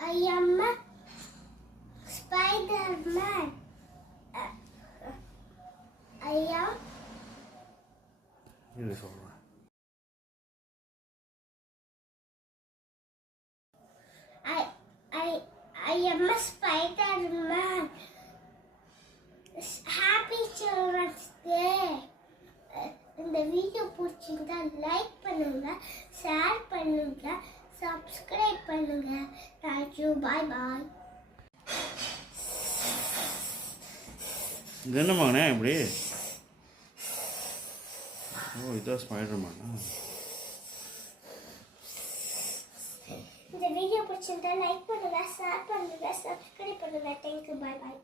I am a Spider-Man. I am இது சொல்கிறேன். I am a Spider-Man. Happy Children's Day. இந்த video பிடிச்சிருந்தா like பண்ணுங்க, ஷேர் பண்ணுங்க, சப்ஸ்கிரைப் பண்ணுங்க. தேங்க்யூ, பாய் பாய். இது என்ன மகனே இப்படி? ஓ, இதான் ஸ்பைடர்மேனா? இந்த வீடியோ பிடிச்சிருந்தா லைக் பண்ணுங்க, ஷேர் பண்ணுங்க, சப்ஸ்கிரைப் பண்ணுங்க. தேங்க்யூ, பாய் பாய்.